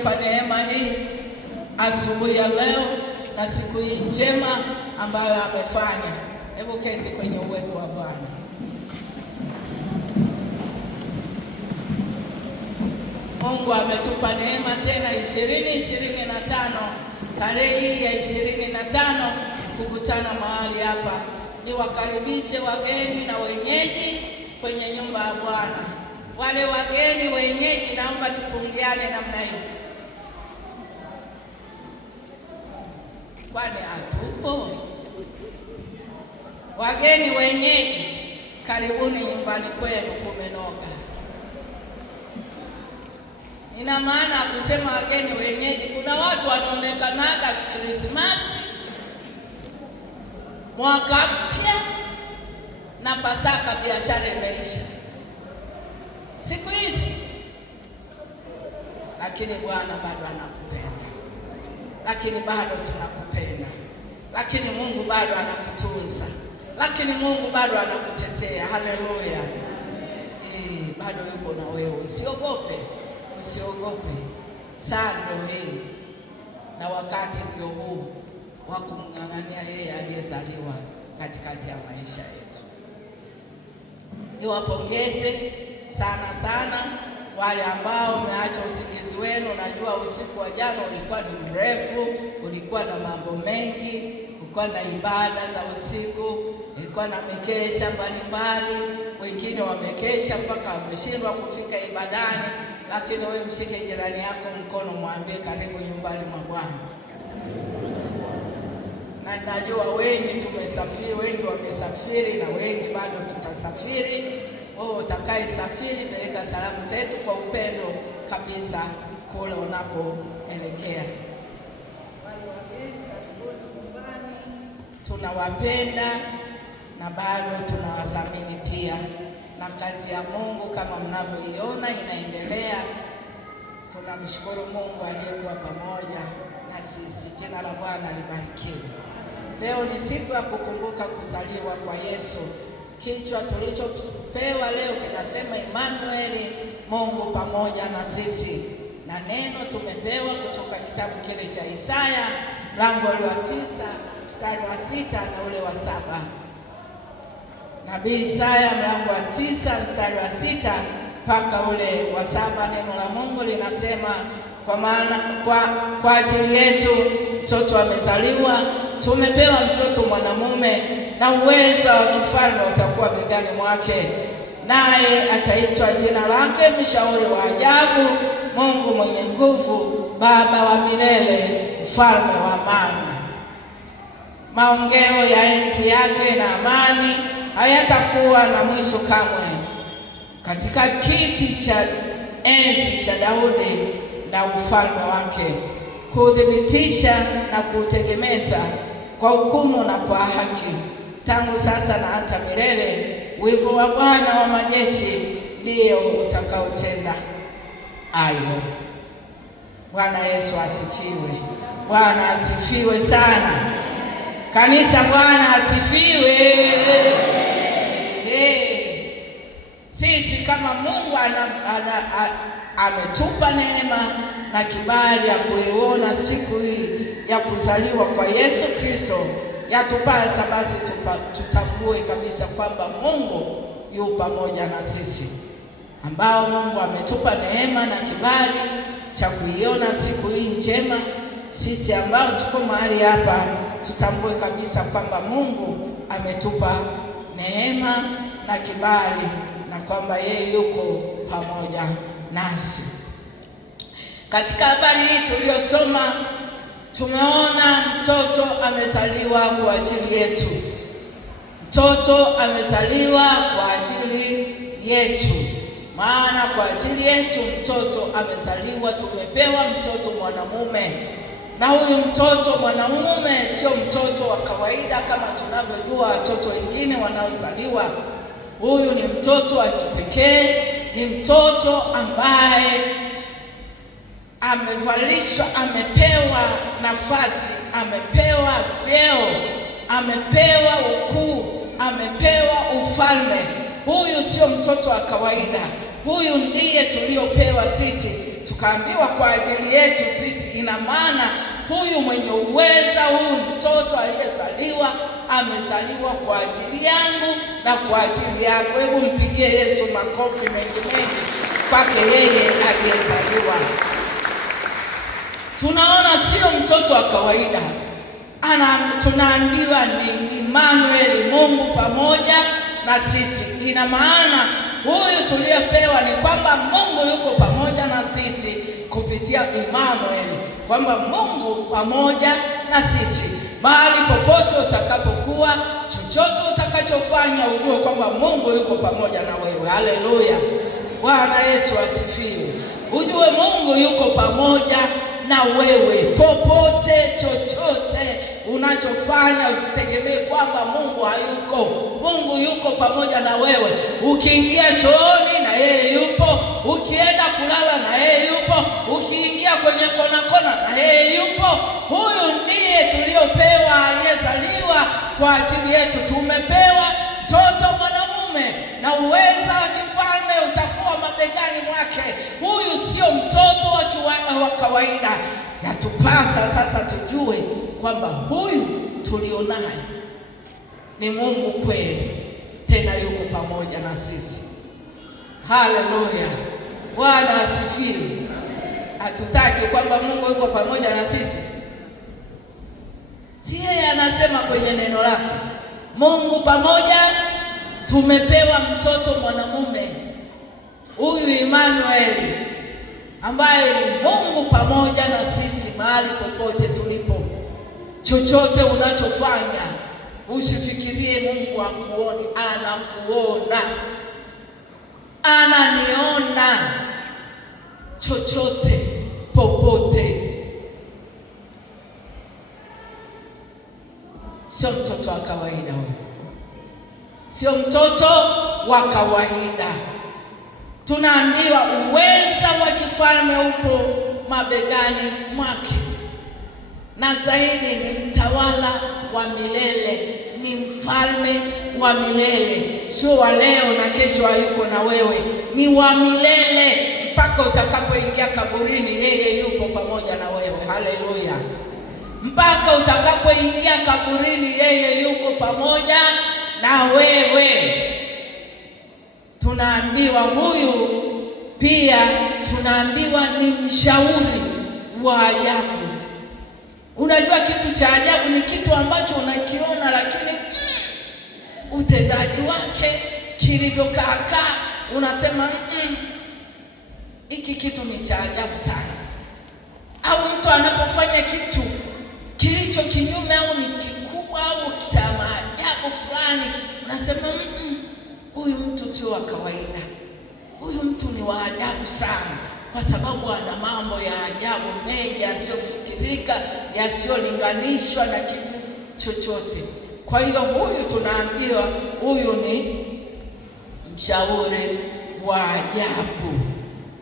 Kwa neema hii asubuhi ya leo na siku hii njema ambayo amefanya. Hebu keti kwenye uwepo wa Bwana. Mungu ametupa neema tena 2025 tarehe hii ya 25 kukutana mahali hapa. Niwakaribishe wageni na wenyeji kwenye nyumba ya Bwana. Wale wageni wenyeji, naomba tupungiane namna hii. Kwani hatupo? Wageni wenyeji, karibuni nyumbani kwenu kumenoka. Ina maana kusema wageni wenyeji, kuna watu wanaonekanaga Krismasi, mwaka mpya na Pasaka, biashara imeisha siku hizi, lakini Bwana bado anakupenda, lakini bado tunakupenda, lakini Mungu bado anakutunza, lakini Mungu bado anakutetea. Haleluya! Bado yuko na wewe, usiogope, usiogope. Saa ndio hii na wakati ndio huu wa kumng'ang'ania yeye aliyezaliwa katikati ya maisha yetu. Niwapongeze sana wale ambao umeacha usingizi wenu. Najua usiku wa jana ulikuwa ni mrefu, ulikuwa na mambo mengi, ulikuwa na ibada za usiku, ulikuwa na mikesha mbalimbali. Wengine wamekesha mpaka wameshindwa kufika ibadani, lakini wewe mshike jirani yako mkono, mwambie karibu nyumbani mwa Bwana. Na najua wengi tumesafiri, wengi wamesafiri na wengi bado tutasafiri. Utakaye safiri, peleka salamu zetu kwa upendo kabisa kule unapoelekea. Wale wageni karibuni nyumbani, tunawapenda na bado tunawathamini pia, na kazi ya Mungu kama mnavyoiona inaendelea. Tunamshukuru Mungu aliyekuwa pamoja na sisi. Jina la Bwana libarikiwe. Leo ni siku ya kukumbuka kuzaliwa kwa Yesu. Kichwa tulichopewa leo kinasema Emmanuel, Mungu pamoja na sisi, na neno tumepewa kutoka kitabu kile cha Isaya mlango wa 9 mstari wa 6 na ule wa 7. Nabii Isaya mlango wa 9 mstari wa 6 mpaka ule wa 7, neno la Mungu linasema, kwa maana kwa ajili yetu mtoto amezaliwa, tumepewa mtoto mwanamume, na uweza wa kifalme utakuwa begani mwake, naye ataitwa jina lake Mshauri wa Ajabu, Mungu mwenye nguvu, Baba wa milele, Mfalme wa amani. Maongeo ya enzi yake na amani hayatakuwa na mwisho kamwe, katika kiti cha enzi cha Daudi na ufalme wake, kuthibitisha na kutegemeza kwa hukumu na kwa haki, tangu sasa na hata milele. Wivu wa Bwana wa majeshi ndio utakaotenda hayo. Bwana Yesu asifiwe. Bwana asifiwe sana. Kanisa, Bwana asifiwe. Sisi kama Mungu ametupa neema na kibali ya kuiona siku hii ya kuzaliwa kwa Yesu Kristo, yatupasa basi tutambue kabisa kwamba Mungu yu pamoja na sisi, ambao Mungu ametupa neema na kibali cha kuiona siku hii njema. Sisi ambao tuko mahali hapa tutambue kabisa kwamba Mungu ametupa neema na kibali, na kwamba yeye yuko pamoja nasi. Katika habari hii tuliyosoma, tumeona mtoto amezaliwa kwa ajili yetu. Mtoto amezaliwa kwa ajili yetu, maana kwa ajili yetu mtoto amezaliwa. Tumepewa mtoto mwanamume, na huyu mtoto mwanamume sio mtoto wa kawaida kama tunavyojua watoto wengine wanaozaliwa. Huyu ni mtoto wa kipekee, ni mtoto ambaye amevalishwa, amepewa nafasi, amepewa vyeo, amepewa ukuu, amepewa ufalme. Huyu sio mtoto wa kawaida, huyu ndiye tuliopewa sisi tukaambiwa kwa ajili yetu sisi. Ina maana huyu mwenye uweza, huyu mtoto aliyezaliwa amezaliwa kwa ajili yangu na kwa ajili yako. Hebu mpigie Yesu makofi mengi mengi kwake yeye aliyezaliwa. Tunaona sio mtoto wa kawaida. Tunaambiwa ni Emmanuel, Mungu pamoja na sisi. Ina maana huyu tuliyepewa ni kwamba Mungu yuko pamoja na sisi kupitia Emmanuel, kwamba Mungu pamoja na sisi. Mahali popote utakapokuwa, chochote utakachofanya, ujue kwamba Mungu yuko pamoja na wewe. Haleluya, Bwana Yesu asifiwe. Ujue Mungu yuko pamoja na wewe popote, chochote unachofanya. Usitegemee kwamba Mungu hayuko. Mungu yuko pamoja na wewe. Ukiingia chooni na yeye yupo, ukienda kulala na yeye yupo, ukiingia kwenye kona na yeye yupo. Huyu ndiye tuliopewa, aliyezaliwa kwa ajili yetu. Tumepewa mtoto mwanamume na uweza wa kifalme utakuwa mabegani mwake. Huyu sio mtoto wa kawaida. Yatupasa sasa tujue kwamba huyu tulionaye ni Mungu kweli, tena yuko pamoja na sisi. Haleluya, Bwana asifiwe. Hatutaki kwamba Mungu yuko pamoja na sisi. Si yeye anasema kwenye neno lake, Mungu pamoja. Tumepewa mtoto mwanamume huyu Emmanuel, ambaye ni Mungu pamoja na sisi mahali popote tulipo. Chochote unachofanya usifikirie Mungu hakuoni. Anakuona, ananiona. Chochote popote. Sio mtoto wa kawaida huyu, sio mtoto wa kawaida. Tunaambiwa uweza wa kifalme upo mabegani mwake, na zaidi ni mtawala wa milele, ni mfalme wa milele. Sio wa leo na kesho hayuko na wewe, ni wa milele mpaka utakapoingia kaburini. Yeye yuko pamoja na wewe. Haleluya, mpaka utakapoingia kaburini, yeye yuko pamoja na wewe. Tunaambiwa huyu pia, tunaambiwa ni mshauri wa ajabu. Unajua kitu cha ajabu ni kitu ambacho unakiona, lakini utendaji wake kilivyokaa unasema hiki kitu ni cha ajabu sana. Au mtu anapofanya kitu kilicho kinyume au ni kikubwa au cha maajabu fulani, unasema huyu mtu sio wa kawaida, huyu mtu ni wa ajabu sana, kwa sababu ana mambo ya ajabu mengi yasiyofikirika, yasiyolinganishwa na kitu chochote. Kwa hiyo huyu tunaambiwa huyu ni mshauri wa ajabu.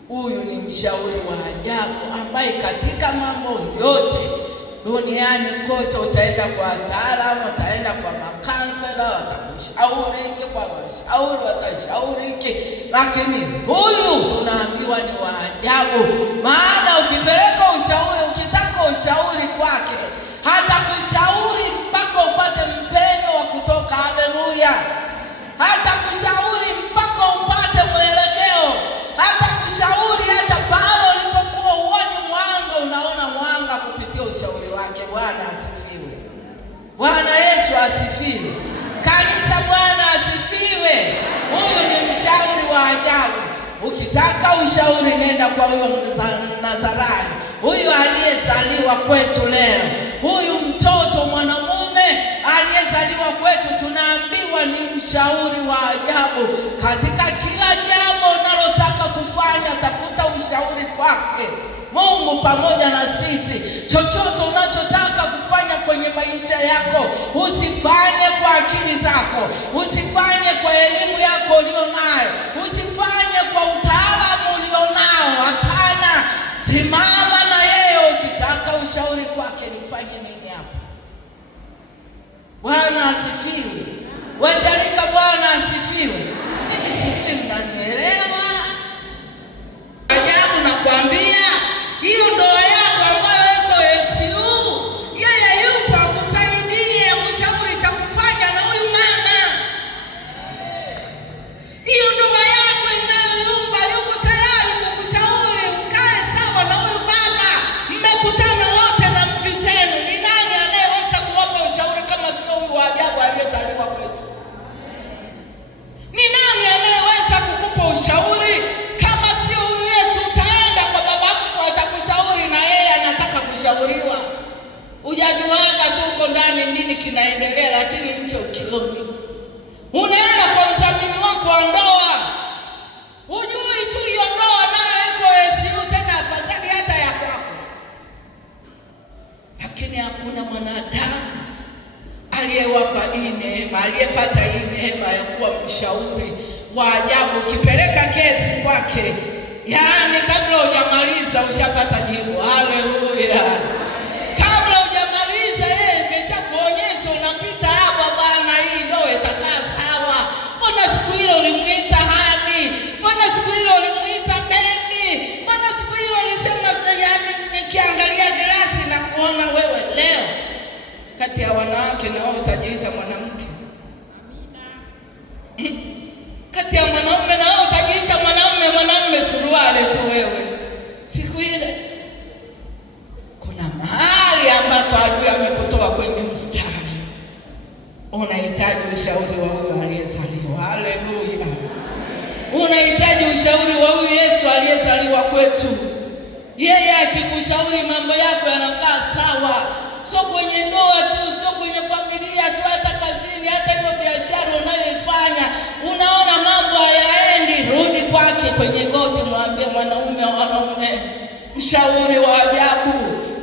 Huyu ni mshauri wa ajabu ambaye katika mambo yote duniani kote, utaenda kwa wataalamu, utaenda kwa makansela, watakushauri, kwa washauri watashauri, lakini huyu tunaambiwa ni wa ajabu. Maana ukipeleka ushauri, ukitaka ushauri kwake, hata kushauri mpaka upate mpenyo wa kutoka. Haleluya, hata kushauri mpaka upate mwelekeo, hata kushauri hata pale ulipokuwa uone mwanga, unaona mwanga kupitia ushauri wake. Bwana asifiwe. Bwana Yesu asifiwe. Kanisa, Bwana asifiwe. Huyu ni mshauri wa ajabu. Ukitaka ushauri, nenda kwa huyo Mnazarayo, huyu aliyezaliwa kwetu leo, huyu mtoto mwanamume aliyezaliwa kwetu. Tunaambiwa ni mshauri wa ajabu. Katika kila jambo unalotaka kufanya, tafuta ushauri kwake. Mungu pamoja na sisi. Chochote unachotaka kufanya kwenye maisha yako, usifanye kwa akili zako, usifanye kwa elimu yako ulionayo, usifanye kwa utaalamu ulionao. Hapana, simama na yeye. Ukitaka ushauri kwake, nifanye nini hapa? Bwana asifiwe. Washarika, Bwana asifiwe. Mimi sijui mnanielewa. Ajabu nakwambia, unaonaga tu uko ndani nini kinaendelea, lakini nje ukioni. Unaenda kwa mdhamini wako wa ndoa, hujui tu hiyo ndoa nayo iko SU tena afadhali hata ya kwako. Lakini hakuna mwanadamu aliyewapa hii neema, aliyepata hii neema ya kuwa mshauri wa ajabu. Ukipeleka kesi kwake, yaani kabla hujamaliza ushapata jibu. Haleluya! Kabla hujamaliza yeye kesha kuonyesha, unapita hapa bwana, hii ndio itakaa sawa. Mbona siku ile ulimuita hani? Mbona siku ile ulimuita baby? Mbona siku ile ulisema, yaani nikiangalia glasi na kuona wewe leo kati ya wanawake na wewe utajiita mwanamke. Amina. Kati ya mwanaume na wewe utajiita mwanamume, mwanamume suruali tu wewe. Siku ile kuna mahali ambapo adui amekutoa kwenye mstari. Unahitaji ushauri wa huyo aliyezaliwa. Haleluya. Unahitaji ushauri wa huyo Yesu aliyezaliwa kwetu. Yeye akikushauri mambo yako yanakaa sawa. Sio kwenye ndoa tu, sio kwenye familia tu, hata kazini, hata hiyo biashara unayoifanya unaona mambo hayaendi, rudi kwake kwenye goti, mwambie wanaume, mshauri wa ajabu,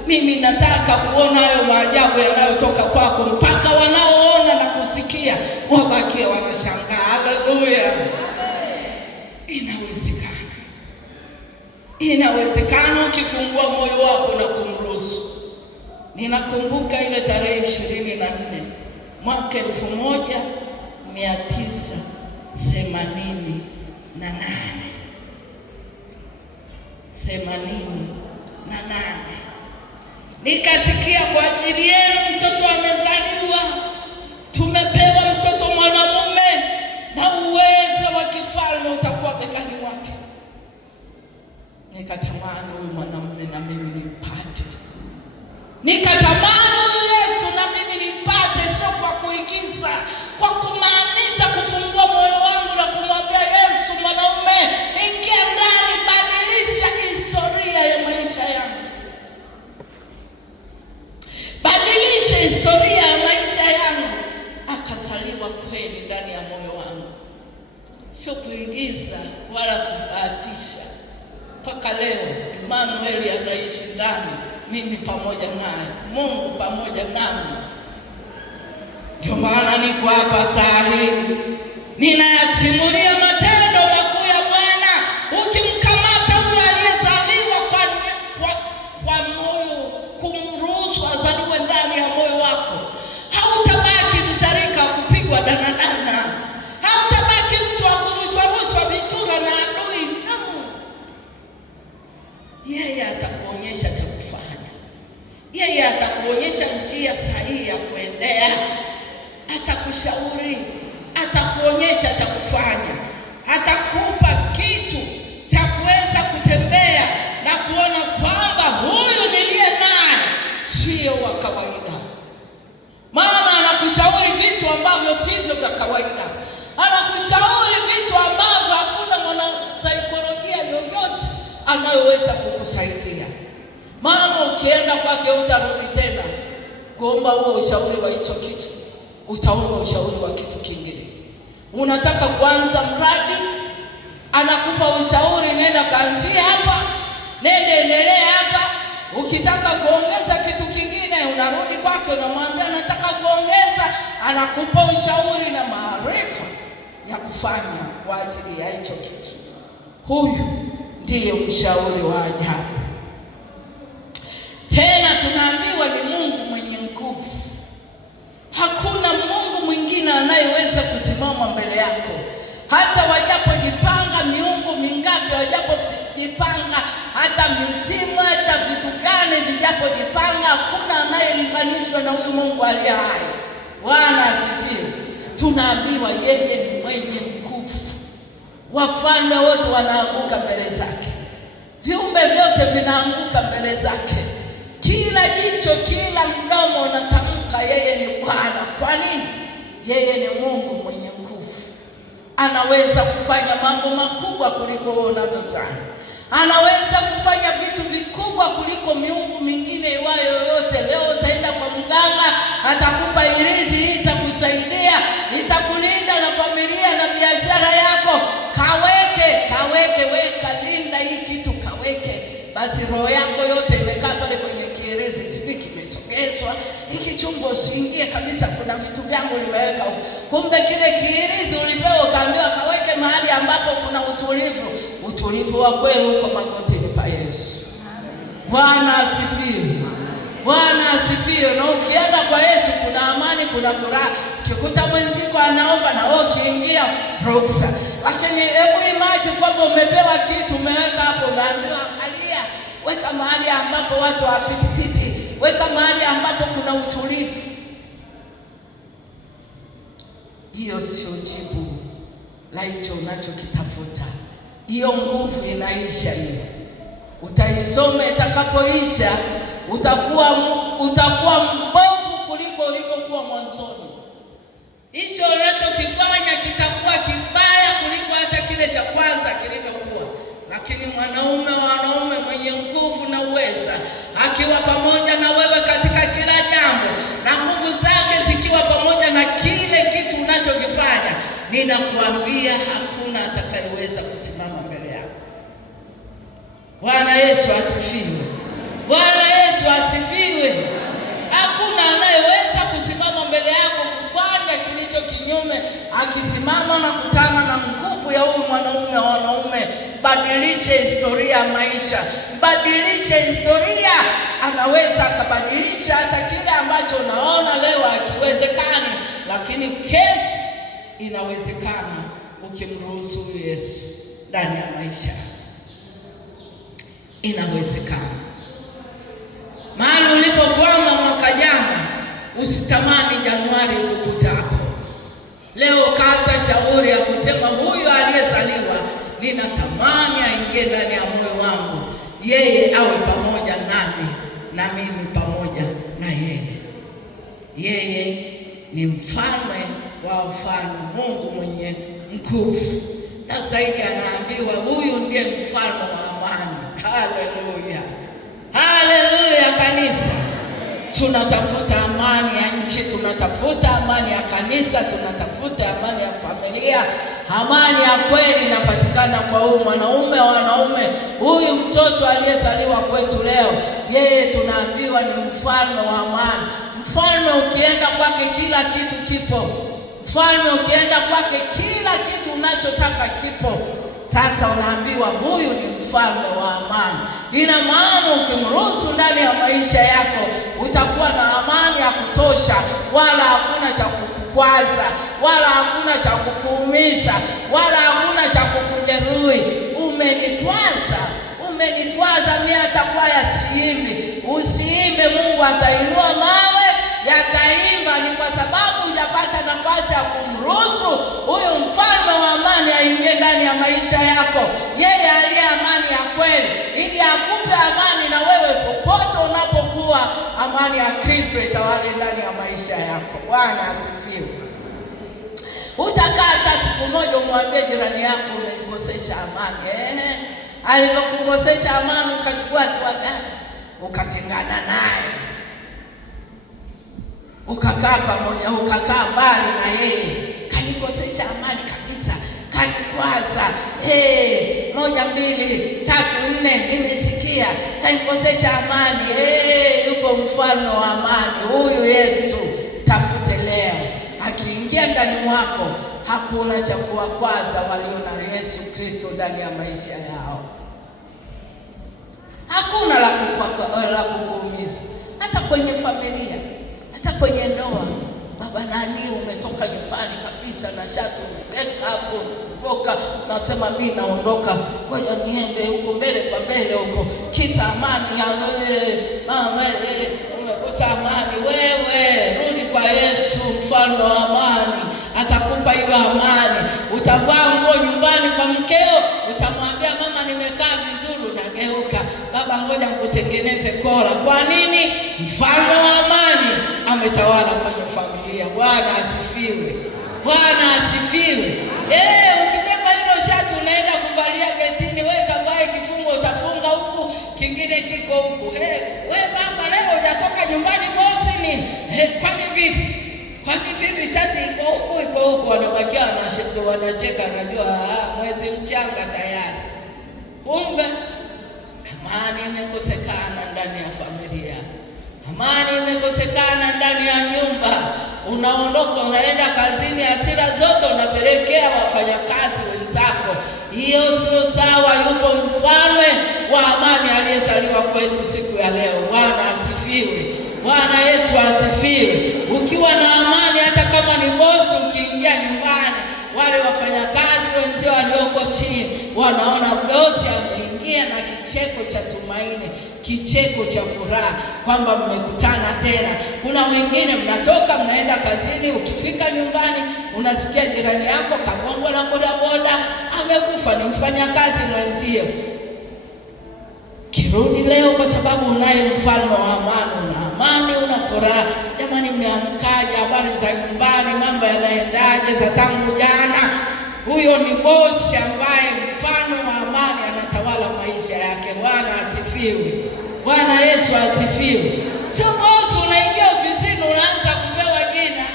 mimi nataka kuona hayo maajabu yanayotoka kwako, mpaka wanaoona na kusikia wabakie wanashangaa. Haleluya. Inawezekana. Inawezekana ukifungua moyo wako na kumruhusu. Ninakumbuka ile tarehe 24 mwaka 1988 nikasikia kwa ajili yenu mtoto amezaliwa, tumepewa mtoto mwanamume na uwezo wa kifalme utakuwa begani mwake. Nikatamani huyu mwanamume na mimi nimpate. Nikatamani huyu Yesu na mimi nimpate, sio kwa kuigiza, kwa kumaanisha kufungua moyo wangu na kumwambia Yesu, mwanaume, ingia ndani, badilisha historia ya maisha yangu. Badilisha historia ya maisha yangu. Akazaliwa kweli ndani ya moyo wangu. Sio kuigiza wala kufatisha. Mpaka leo Emmanuel anaishi ndani, mimi pamoja naye, Mungu pamoja nami. Ndio maana niko hapa saa hii ninayasimulia matendo makuu ya Bwana. Ukimkamata huyu aliyezaliwa kwa moyo, kumruhusu azaliwe ndani ya moyo wako, hautabaki msharika kupigwa danadana, hautabaki mtu wa kurushwa vichura na adui. No. Yeye atakuonyesha cha kufanya. Yeye atakuonyesha njia sahihi ya kuendea. Atakushauri, atakuonyesha cha kufanya. Atakupa kitu cha kuweza kutembea na kuona kwamba huyu niliye naye sio wa kawaida. Mama anakushauri vitu ambavyo sivyo vya kawaida. Anakushauri vitu ambavyo hakuna mwanasaikolojia yoyote anayoweza kukusaidia. Mama ukienda kwake utarudi tena kuomba huo ushauri wa hicho kitu, utaomba ushauri wa kitu kingine. Unataka kuanza mradi, anakupa ushauri, nenda kaanzia hapa, nenda endelea hapa. Ukitaka kuongeza kitu kingine, unarudi kwake unamwambia nataka kuongeza, anakupa ushauri na maarifa ya kufanya kwa ajili ya hicho kitu. Huyu ndiye mshauri wa ajabu. Tena tunaambiwa ni Mungu mwenye nguvu. Hakuna Mungu mwingine anayeweza kusimama mbele yako. Hata wajapojipanga miungu mingapi, wajapojipanga hata misimu, hata vitu gani vijapojipanga, hakuna anayelinganishwa na huyu Mungu aliye hai. Bwana asifiwe. Tunaambiwa yeye ni mwenye nguvu. Wafalme wote wanaanguka mbele zake. Viumbe vyote vinaanguka mbele zake. Kila jicho, kila mdomo unatamka yeye ni Bwana. Kwa nini? Yeye ni Mungu mwenye nguvu. Anaweza kufanya mambo makubwa kuliko wewe unavyosema. Anaweza kufanya vitu vikubwa kuliko miungu mingine iwayo yoyote. Leo utaenda kwa mganga, atakupa irizi, itakusaidia, itakulinda na familia na biashara yako. Kaweke, weka, linda hii kitu, kaweke. Basi roho yako yote imekaa pale kwenye kielezi, sivi kimesogezwa, hiki chumba usiingie kabisa, kuna vitu vyangu nimeweka huko. Kumbe kile kielezi ulipewa ukaambiwa kaweke mahali ambapo kuna utulivu wa kweli huko magotini pa Yesu. Bwana asifiwe. Bwana asifiwe. Na ukienda kwa Yesu kuna amani, kuna furaha. Ukikuta mwenziko anaomba na wewe ukiingia ruksa. Lakini hebu imagine kwamba umepewa kitu, umeweka hapo, unaambiwa angalia, weka mahali ambapo watu hawapitipiti, weka mahali ambapo kuna utulivu. Hiyo sio jibu la hicho unachokitafuta. Hiyo nguvu inaisha hiyo. Utaisoma, itakapoisha utakuwa mbovu kuliko ulivyokuwa mwanzoni. Hicho unachokifanya kitakuwa kibaya kuliko hata kile cha kwanza kilivyokuwa. Lakini wanaume mwenye nguvu na uweza, akiwa pamoja na wewe katika kila jambo, na nguvu zake zikiwa pamoja na kile kitu unachokifanya, ninakuambia hakuna atakayeweza kusimama mbele yako. Bwana Yesu asifiwe. Bwana Yesu asifiwe. Hakuna anayeweza kusimama mbele yako kufanya kilicho kinyume. Akisimama na kutana na nguvu ya huyu mwanaume wa wanaume, badilishe historia ya maisha, badilishe historia. Anaweza akabadilisha hata kile ambacho unaona leo hakiwezekani, lakini kesho inawezekana ukimruhusu Yesu ndani ya maisha. Inawezekana. Mahali ulipokwama mwaka jana, usitamani Januari kukuta hapo. Leo kata shauri ya kusema huyu aliyezaliwa ninatamani aingie ndani ya moyo wangu, yeye awe pamoja nami na mimi pamoja na yeye. Yeye ni mfalme wa wafalme, Mungu mwenye nguvu, na zaidi anaambiwa huyu ndiye mfalme wa amani. Haleluya, haleluya. Kanisa, tunatafuta amani ya nchi, tunatafuta amani ya kanisa, tunatafuta amani ya familia. Amani ya kweli inapatikana kwa huyu mwanaume wa wanaume, huyu mtoto aliyezaliwa kwetu leo. Yeye tunaambiwa ni mfalme wa amani. Mfalme ukienda kwake kila kitu kipo. Mfalme ukienda kwake kila kitu unachotaka kipo. Sasa unaambiwa huyu ni mfalme wa amani. Ina maana ukimruhusu ndani ya maisha yako, utakuwa na amani ya kutosha, wala hakuna cha kukukwaza, wala hakuna cha kukuumiza, wala hakuna cha kukujeruhi. Umenikwaza mimi, atakuwa yasiimbi. Usiimbe, Mungu atainua mawe yataimba. Ni kwa sababu hujapata nafasi ya kumruhusu huyu mfalme wa amani aingie ndani ya maisha yako. Yeye aliye amani ya kweli, ili akupe amani na wewe popote unapokuwa. Amani ya Kristo itawale ndani ya maisha yako. Bwana asifiwe. Utakaa hata siku moja umwambie jirani yako umemkosesha amani. Alipokukosesha amani ukachukua hatua gani? Ukatengana naye, ukakaa pamoja, ukakaa mbali na yeye. Kanikosesha amani kabisa, kanikwaza, 1 2 3 4 nimesikia, kanikosesha amani. Yuko mfalme wa amani, huyu Yesu. Tafute leo, akiingia ndani mwako hakuna cha kuwakwaza walio na Yesu Kristo ndani ya maisha yao. Hakuna la kukuumiza, hata kwenye familia, hata kwenye ndoa. Baba nani, umetoka nyumbani kabisa na shatu umeweka hapo, ondoka, nasema mimi naondoka, ngoja niende huko mbele kwa mbele huko, kisa amani ya wewe. Mama umekosa amani, wewe rudi kwa Yesu mfalme wa amani, atakupa hiyo amani. Utavaa nguo nyumbani kwa mkeo, utamwambia mama nimekaa vizuri, nageuka, baba ngoja nikutengeneze kola. Kwa nini? Mfalme wa amani ametawala kwenye familia. Bwana asifiwe. Bwana asifiwe. Ukibeba hilo shati unaenda kuvalia getini, wewe kavae kifungo, utafunga huku, kingine kiko huku. Wewe baba leo hujatoka nyumbani bosi ni Kwani vipi shati iko huko wanabakia wanacheka, anajua mwezi mchanga tayari. Kumbe amani imekosekana ndani ya familia, amani imekosekana ndani ya nyumba. Unaondoka unaenda kazini, hasira zote unapelekea wafanyakazi wenzako. Hiyo sio sawa. Yupo mfalme wa amani aliyezaliwa kwetu siku ya leo. Bwana asifiwe. Bwana Yesu asifiwe. Ukiwa na amani, hata kama ni bosi, ukiingia nyumbani, wale wafanyakazi wenzio walioko chini wanaona bosi ameingia na kicheko cha tumaini, kicheko cha furaha kwamba mmekutana tena. Kuna wengine mnatoka mnaenda kazini, ukifika nyumbani unasikia jirani yako kagongwa na bodaboda, amekufa, ni mfanyakazi mwenzio. Kirudi leo kwa sababu unaye mfalme wa amani, una amani, una furaha. Jamani, mmeamkaje? Habari za nyumbani, mambo yanaendaje za tangu jana? Huyo ni bosi ambaye mfalme wa amani anatawala maisha yake. Bwana asifiwe. Bwana Yesu asifiwe. Sio bosi unaingia ofisini unaanza kupewa jina.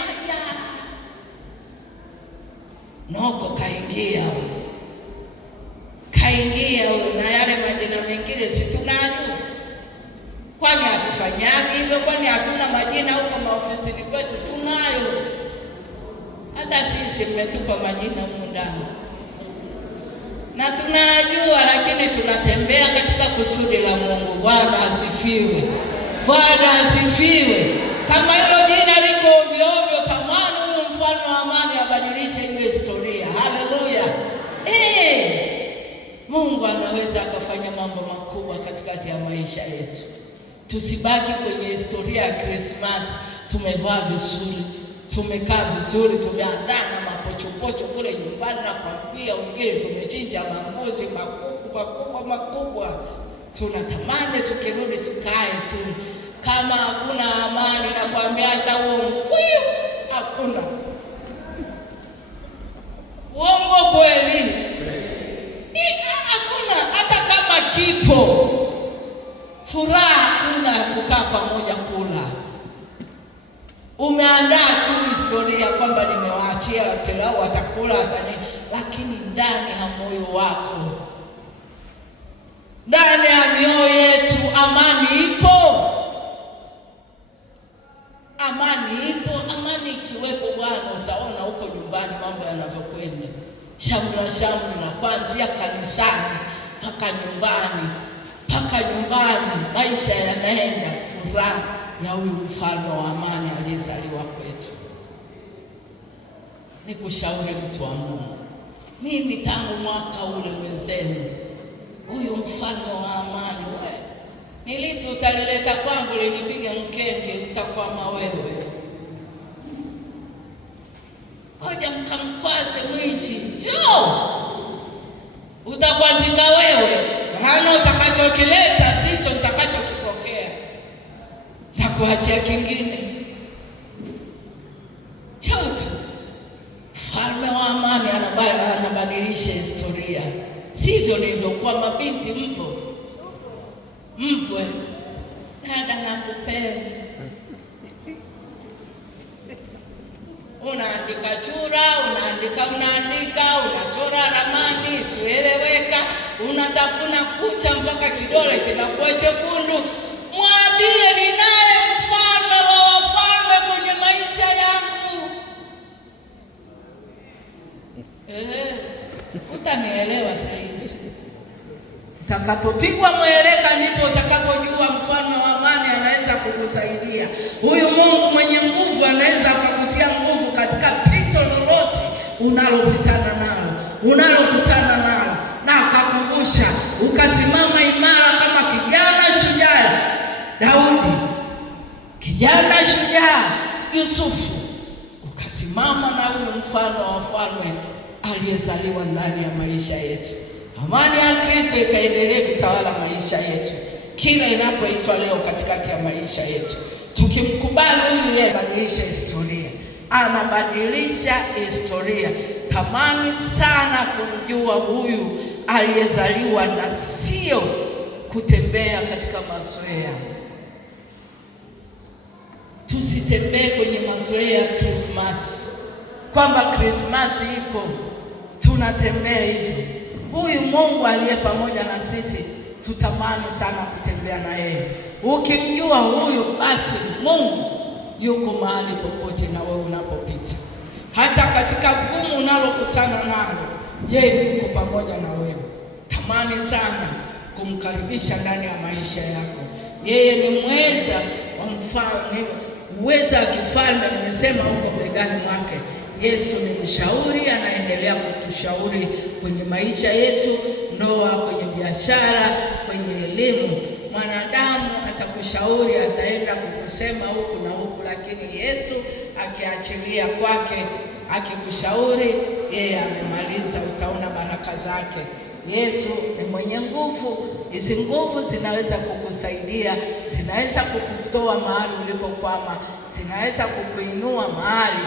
Noko kaingia na yale majina mengine si tunajua. Kwani hatufanyagi hivyo? Kwani hatuna majina huko maofisini kwetu? Tunayo. Hata sisi mmetupa majina huko ndani na tunajua, lakini tunatembea katika kusudi la Mungu. Bwana asifiwe. Bwana asifiwe. Kama hilo jina liko ovyo ovyo, tamani huyu mfalme wa amani abadilishe hiyo historia. Haleluya. Mungu anaweza akafanya mambo makubwa katikati ya maisha yetu. Tusibaki kwenye historia ya Krismasi, tumevaa vizuri, tumekaa vizuri, tumeandaa na mapochopocho kule nyumbani, na kwambia wengine tumechinja mambuzi makubwa. Tunatamani tukirudi tukae tu. Kama hakuna amani, nakwambia hata huo mkuyu hakuna. Uongo kweli? Hakuna. Hata kama kipo, furaha hakuna ya kukaa pamoja kula. Umeandaa tu historia kwamba nimewaachia pilau, watakula watani, lakini ndani ya moyo wako, ndani ya mioyo yetu amani ipo. Amani ipo. Amani ikiwepo, Bwana, utaona huko nyumbani mambo yanavyokwenda. Shamra kuanzia kanisani mpaka nyumbani, maisha yanaenda, furaha ya huyu mfalme wa amani aliyezaliwa kwetu. Nikushauri mtu wa Mungu, mimi tangu mwaka ule mwenzenu, huyu mfalme wa amani nilipi utalileta kwangu, linipige mkenge, utakwama wewe. Ngoja mkamkwaze mwiji, njoo, utakwazika wewe. Hana utakachokileta sicho utakachokipokea, takuachia kingine. Chote mfalme wa amani anabadilisha historia. Sivyo nilivyokuwa mabinti mpwe dada nakupenda, unaandika chura, unachora ramani isieleweka, unatafuna kucha mpaka kidole kinakuwa chekundu. Mwambie ninaye mfalme wa wafalme kwenye maisha yangu. Utanielewa saizi. Utakapopigwa mweleka ndipo utakapojua mfalme wa amani anaweza kukusaidia. Huyu Mungu mwenye nguvu anaweza kukutia nguvu katika pito lolote unalokutana nalo, na akakuvusha ukasimama imara kama kijana shujaa Daudi, kijana shujaa Yusufu, ukasimama na huyu mfalme wa wafalme aliyezaliwa ndani ya maisha yetu. Amani ya Kristo ikaendelee kutawala maisha yetu kila inapoitwa leo katikati ya maisha yetu. Tukimkubali huyu, yeye anabadilisha historia, anabadilisha historia. Tamani sana kumjua huyu aliyezaliwa, na sio kutembea katika mazoea. tusitembee kwenye mazoea ya Krismasi, kwamba Krismasi iko tunatembea hivyo. Huyu Mungu aliye pamoja na sisi tutamani sana kutembea na yeye. Ukimjua huyu, basi Mungu yuko mahali popote na wewe unapopita. Hata katika gumu unalokutana nalo, yeye yuko pamoja na wewe. Tamani sana kumkaribisha ndani ya maisha yako. Yeye ni mweza wa mfalme, uweza wa kifalme, nimesema huko begani mwake. Yesu ni mshauri, anaendelea kutushauri kwenye maisha yetu, ndoa, kwenye biashara, kwenye elimu. Mwanadamu atakushauri, ataenda kukusema huku na huku, lakini Yesu akiachilia kwake, akikushauri, yeye amemaliza, utaona baraka zake. Yesu ni mwenye nguvu. Hizi nguvu zinaweza kukusaidia, zinaweza kukutoa mahali ulipokwama, zinaweza kukuinua mahali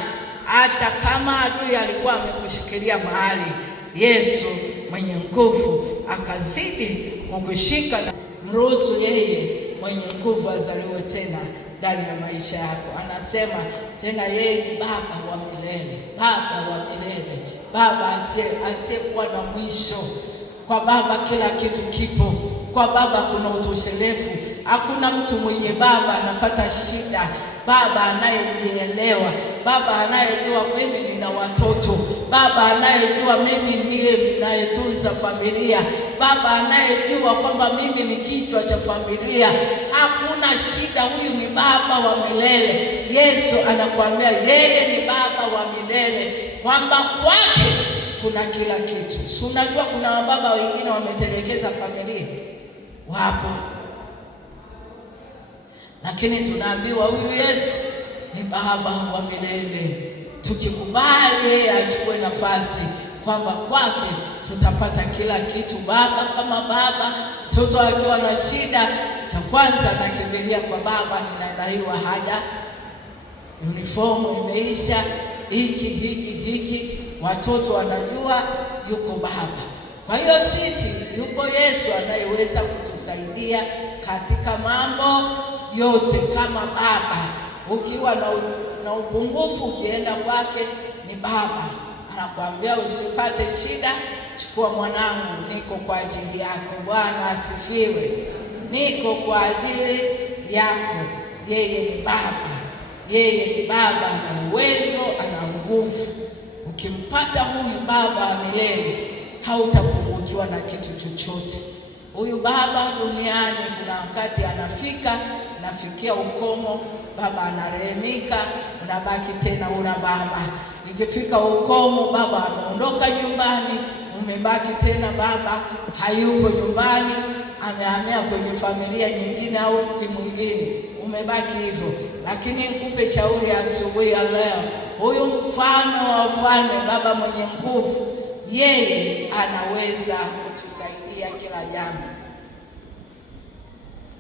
hata kama adui alikuwa amekushikilia mahali. Yesu mwenye nguvu akazidi kukushika na mruhusu yeye mwenye nguvu azaliwe tena ndani ya maisha yako. Anasema tena yeye ni Baba wa milele, Baba wa milele, Baba asiyekuwa na mwisho. Kwa Baba kila kitu kipo. Kwa Baba kuna utoshelevu. Hakuna mtu mwenye Baba anapata shida. Baba anayejielewa, Baba anayejua mimi nina watoto, Baba anayejua mimi ndiye ninayetunza familia, Baba anayejua kwamba mimi ni kichwa cha familia. Hakuna shida. Huyu ni Baba wa milele. Yesu anakuambia yeye ni Baba wa milele, kwamba kwake kuna kila kitu. Si unajua kuna wababa wengine wametelekeza familia, wapo. Lakini tunaambiwa huyu Yesu ni Baba wa milele. Tukikubali yeye achukue nafasi, kwamba kwake tutapata kila kitu. Baba kama baba, mtoto akiwa na shida, cha kwanza nakimbilia kwa baba, ninadaiwa ada, uniformu imeisha, hiki. Watoto wanajua yuko baba. Kwa hiyo sisi, yuko Yesu anayeweza kutusaidia katika mambo yote kama baba. Ukiwa na upungufu, ukienda kwake ni baba, anakuambia usipate shida, chukua mwanangu, niko kwa ajili yako. Bwana asifiwe. Niko kwa ajili yako. Yeye ni baba. Yeye ni baba, ana uwezo, ana nguvu. Ukimpata huyu Baba wa milele, hautapungukiwa na kitu chochote. Huyu Baba duniani kuna wakati nafikia ukomo, Baba anarehemika, unabaki tena una baba. Nikifika ukomo, baba ameondoka nyumbani, umebaki tena baba hayuko nyumbani, amehamia kwenye familia nyingine au mji mwingine, umebaki hivyo. Lakini nikupe shauri asubuhi ya leo, huyu mfalme wa wafalme, Baba mwenye nguvu, yeye anaweza kutusaidia kila jambo.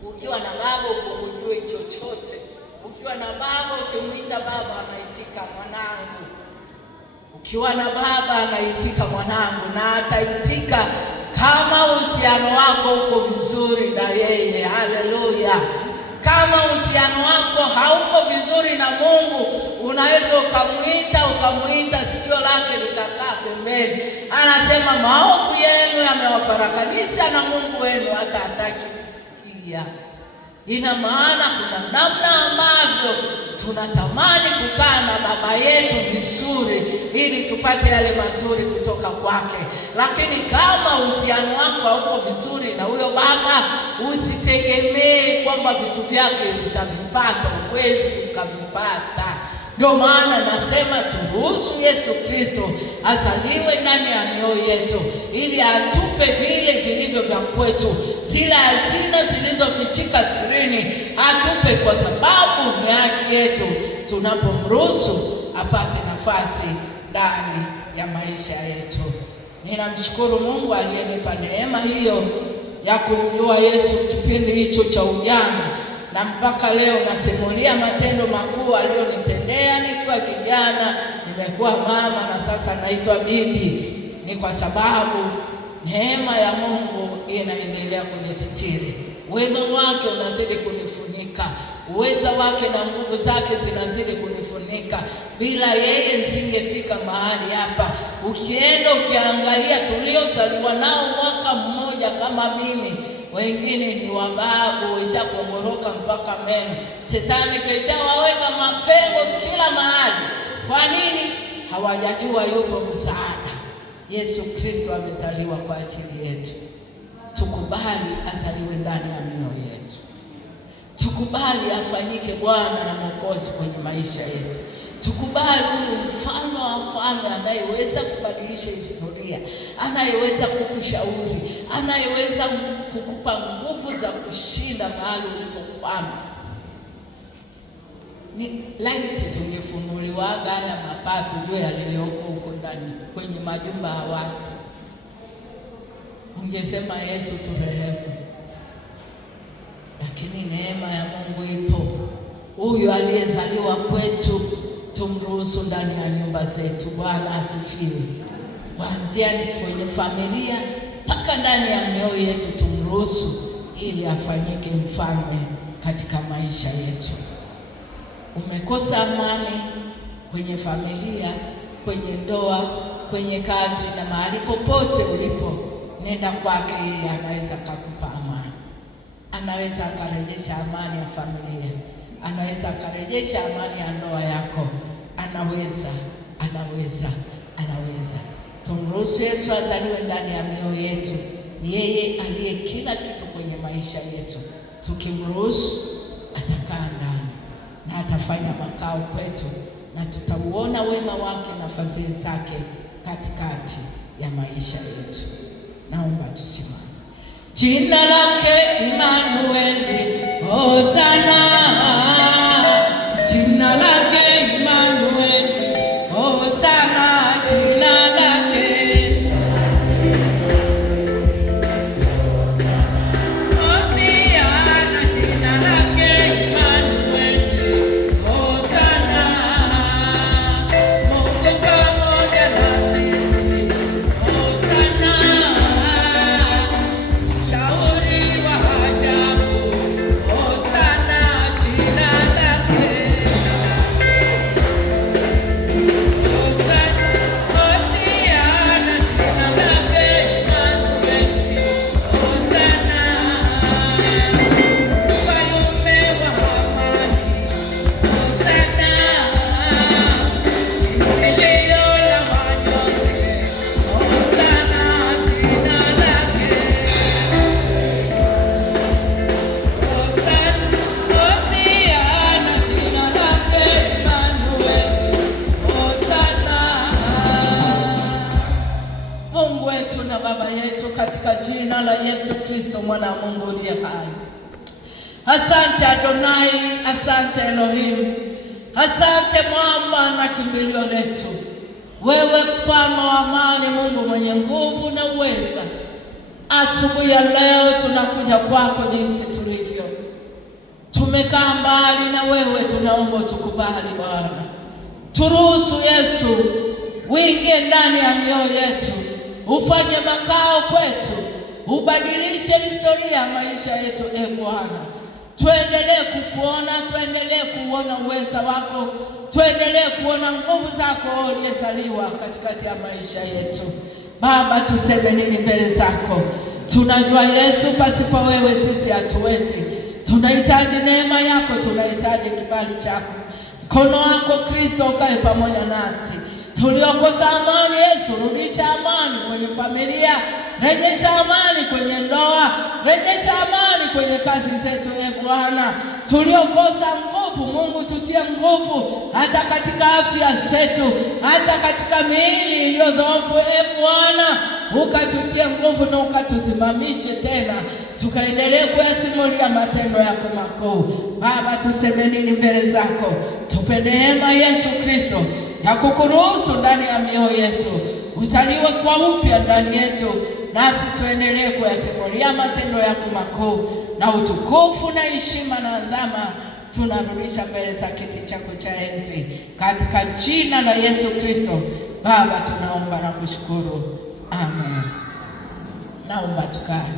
Ukiwa na baba upungukiwe chochote. Ukiwa na baba, ukimwita baba anaitika mwanangu. Ukiwa na baba anaitika mwanangu, na ataitika kama uhusiano wako uko vizuri na yeye. Haleluya! Kama uhusiano wako hauko vizuri na Mungu, unaweza ukamwita sikio lake likakaa pembeni. Anasema maovu yenu yamewafarakanisha na Mungu wenu, hata hataki kusikia. Ina maana kuna namna ambavyo tunatamani kukaa na baba yetu vizuri, ili tupate yale mazuri kutoka kwake. Lakini kama uhusiano wako hauko vizuri na huyo baba, usitegemee kwamba vitu vyake utavipata. Uwezi ukavipata. Ndio maana nasema turuhusu Yesu Kristo azaliwe ndani ya mioyo yetu, ili atupe vile vilivyo vya kwetu, zile hazina zilizofichika sirini atupe, kwa sababu ni haki yetu tunapomruhusu apate nafasi ndani ya maisha yetu. Ninamshukuru Mungu aliyenipa neema hiyo ya kumjua Yesu kipindi hicho cha ujana, na mpaka leo nasimulia matendo makuu aliyonitendea nikiwa kijana, nimekuwa mama na sasa naitwa bibi. Ni kwa sababu neema ya Mungu inaendelea kunisitiri. Wema wake unazidi kunifunika. Uweza wake na nguvu zake zinazidi kunifunika. Bila yeye nisingefika mahali hapa. Ukienda ukiangalia tuliozaliwa nao mwaka mmoja kama mimi, wengine ni wababu, ishakongoroka mpaka meno. Shetani kesha waweka mapengo kila mahali. Kwa nini? Hawajajua yupo msaada. Yesu Kristo amezaliwa kwa ajili yetu. Tukubali azaliwe ndani ya mioyo yetu. Tukubali afanyike Bwana na Mwokozi kwenye maisha yetu. Tukubali huyu mfano wa mfalme anayeweza kubadilisha historia, anayeweza kukushauri, anayeweza kukupa nguvu za kushinda mahali ulipokwama. Ni laiti tungefunuliwaga haya mapato juu yaliyoko huko ndani kwenye majumba ya watu. Ungesema Yesu turehemu. Lakini neema ya Mungu ipo. Huyu aliyezaliwa kwetu tumruhusu ndani ya nyumba zetu. Bwana asifiwe. Kuanzia kwenye familia mpaka ndani ya mioyo yetu tumruhusu, ili afanyike mfalme katika maisha yetu. Umekosa amani kwenye familia, kwenye ndoa, kwenye kazi na mahali popote ulipo, nenda kwake. Yeye anaweza kukupa amani. Anaweza akarejesha amani ya familia. Anaweza akarejesha amani ya ndoa yako. Anaweza. Tumruhusu Yesu azaliwe ndani ya mioyo yetu. Yeye aliye kila kitu kwenye maisha yetu. Tukimruhusu atakaa ndani na atafanya makao kwetu, na tutauona wema wake na fadhili zake katikati ya maisha yetu. Naomba tusimame. Jina lake Immanueli, Hosana. Jina lake Immanueli, Hosana. Jina lake Hosiana. Jina lake Immanueli, Hosana. Mungu pamoja na sisi, Hosana. Shauri wa ajabu, Hosana. Jina lake Hosana. Hosiana. Jina lake Immanueli, Hosana. Mfalme wa amani, Hosana. Kimbilio la wanyonge, Hosana. Jina lake Hosana. Hosiana. Jina lake Immanueli, Hosana. Mungu wetu na Baba yetu, katika jina la Yesu Kristo mwana wa Mungu uliye hai, asante Adonai, asante Elohim, asante mwamba na kimbilio letu. Wewe mfalme wa amani, Mungu mwenye nguvu na uweza, asubuhi ya leo tunakuja kwako jinsi tulivyo. Tumekaa mbali na wewe, tunaomba tukubali Bwana. Turuhusu Yesu uingie ndani ya mioyo yetu, ufanye makao kwetu, ubadilishe historia ya maisha yetu. Bwana, tuendelee kukuona, tuendelee kuona uweza wako, tuendelee kuona nguvu zako uliyezaliwa katikati ya maisha yetu. Baba, tuseme nini mbele zako? Tunajua Yesu, pasipo wewe sisi hatuwezi. Tunahitaji neema yako, tunahitaji kibali chako. Mkono wako Kristo ukae pamoja nasi. Tuliokosa amani, Yesu, rudisha amani kwenye familia, rejesha amani kwenye ndoa, rejesha amani kwenye kazi zetu. Bwana, tuliokosa nguvu, Mungu tutie nguvu hata katika afya zetu, hata katika miili iliyo dhaifu. Bwana, ukatutie nguvu na ukatusimamishe tena, tukaendelee kuyasimulia matendo yako makuu. Baba, tuseme nini mbele zako? Tupe neema Yesu Kristo ya kukuruhusu ndani ya mioyo yetu, uzaliwe kwa upya ndani yetu, nasi tuendelee kuyasimulia matendo yako makuu, na utukufu na heshima na adhama tunarudisha mbele za kiti chako cha enzi, katika jina la Yesu Kristo. Baba, tunaomba na kushukuru. Amen. Naomba tukae.